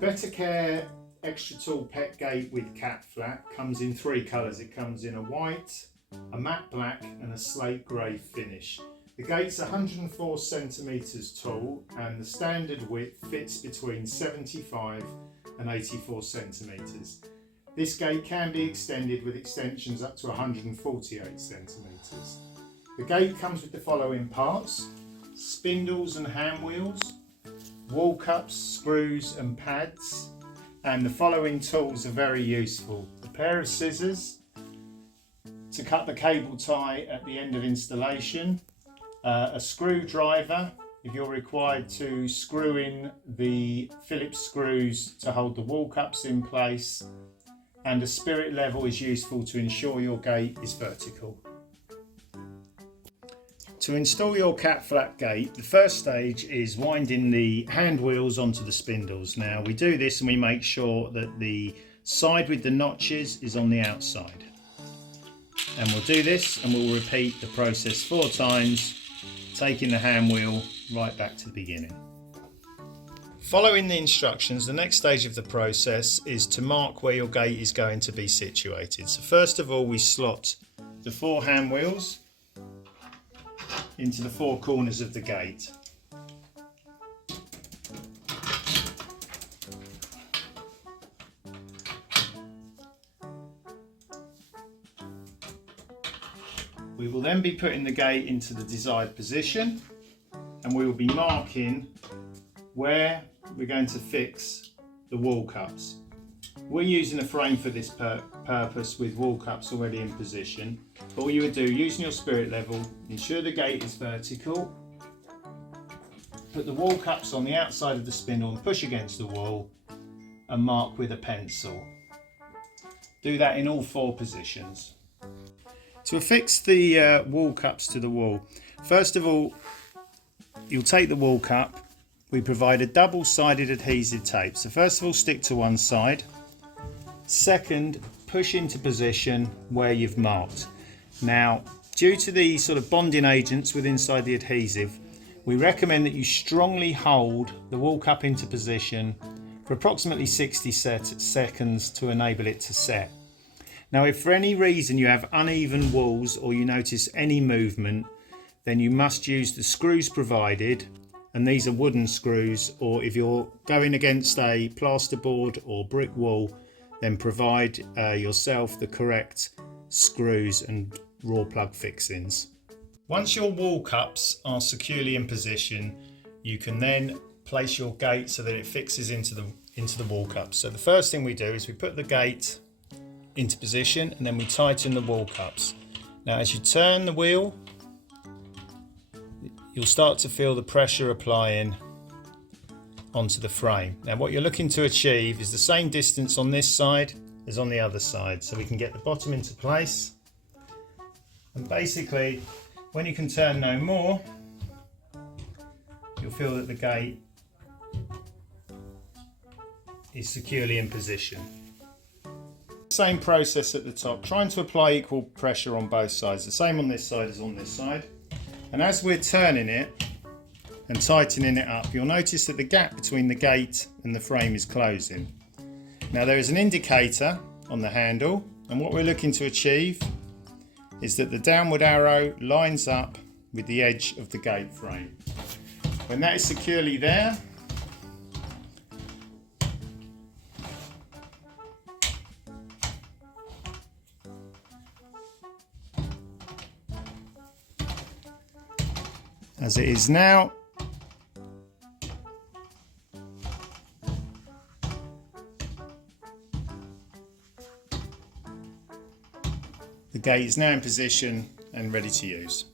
Bettacare Extra Tall Pet Gate with Cat Flap comes in three colours. It comes in a white, a matte black and a slate grey finish. The gate's 104 centimetres tall and the standard width fits between 75 and 84 centimetres. This gate can be extended with extensions up to 148 centimetres. The gate comes with the following parts: spindles and hand wheels, wall cups, screws and pads, and the following tools are very useful: a pair of scissors to cut the cable tie at the end of installation, a screwdriver if you're required to screw in the Phillips screws to hold the wall cups in place, and a spirit level is useful to ensure your gate is vertical. To install your cat flap gate, the first stage is winding the hand wheels onto the spindles. Now we do this and we make sure that the side with the notches is on the outside. And we'll do this and we'll repeat the process 4 times, taking the hand wheel right back to the beginning. Following the instructions, the next stage of the process is to mark where your gate is going to be situated. So first of all, we slot the 4 hand wheels into the 4 corners of the gate. We will then be putting the gate into the desired position, and we will be marking where we're going to fix the wall cups. We're using a frame for this purpose with wall cups already in position. But all you would do, using your spirit level, ensure the gate is vertical, put the wall cups on the outside of the spindle and push against the wall and mark with a pencil. Do that in all 4 positions. To affix the wall cups to the wall, first of all, you'll take the wall cup. We provide a double-sided adhesive tape. So first of all, stick to one side. Second, push into position where you've marked. Now, due to the sort of bonding agents within inside the adhesive, we recommend that you strongly hold the wall cup into position for approximately 60 seconds to enable it to set. Now, if for any reason you have uneven walls or you notice any movement, then you must use the screws provided, and these are wooden screws, or if you're going against a plasterboard or brick wall, then provide yourself the correct screws and raw plug fixings. Once your wall cups are securely in position, you can then place your gate so that it fixes into the wall cups. So the first thing we do is we put the gate into position and then we tighten the wall cups. Now as you turn the wheel, you'll start to feel the pressure applying onto the frame. Now what you're looking to achieve is the same distance on this side as on the other side, so we can get the bottom into place. And basically, when you can turn no more, you'll feel that the gate is securely in position. Same process at the top, trying to apply equal pressure on both sides. The same on this side as on this side. And as we're turning it and tightening it up, you'll notice that the gap between the gate and the frame is closing. Now there is an indicator on the handle, and what we're looking to achieve is that the downward arrow lines up with the edge of the gate frame. When that is securely there, as it is now, the gate is now in position and ready to use.